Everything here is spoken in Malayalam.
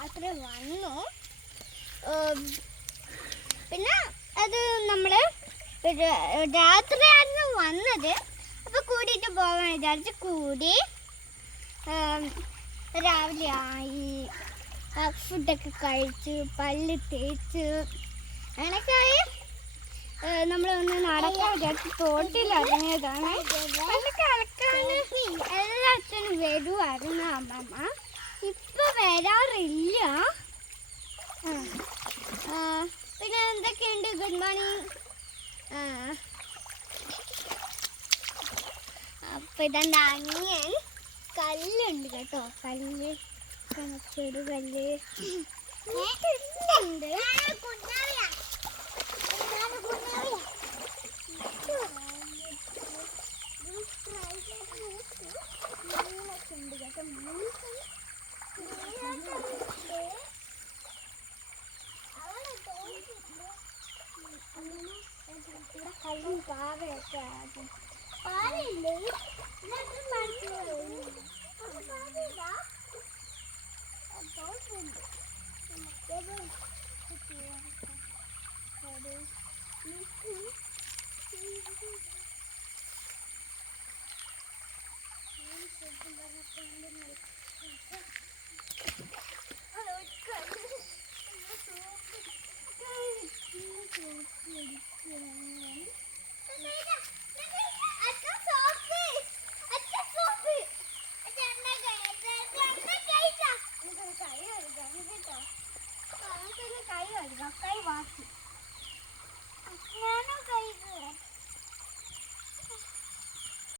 രാത്രി വന്നു. പിന്നെ അത് നമ്മൾ രാത്രിയായിരുന്നു വന്നത്. അപ്പോൾ കൂടിയിട്ട് പോകാൻ വിചാരിച്ച് കൂടി. രാവിലെ ആയി, ഫുഡൊക്കെ കഴിച്ച് പല്ല് തേച്ച് അങ്ങനെയൊക്കെയായി. നമ്മളൊന്ന് നടക്കാൻ വിചാരിച്ച് തോട്ടിലിറങ്ങിയതാണ്. പല്ലൊക്കെ അലക്കാൻ എല്ലാത്തിനും വരുമായിരുന്നു അമ്മമ്മ. ഇപ്പൊ വരാറില്ല. പിന്നെ എന്തൊക്കെയുണ്ട്? Good morning. അപ്പൊ ഇതെന്താ അനിയൻ കല്ലുണ്ട് കേട്ടോ. കല്ല് ചെറുകല്ല് ഉണ്ട്. കല്ലും പാവയൊക്കെ പാവയില്ലേ?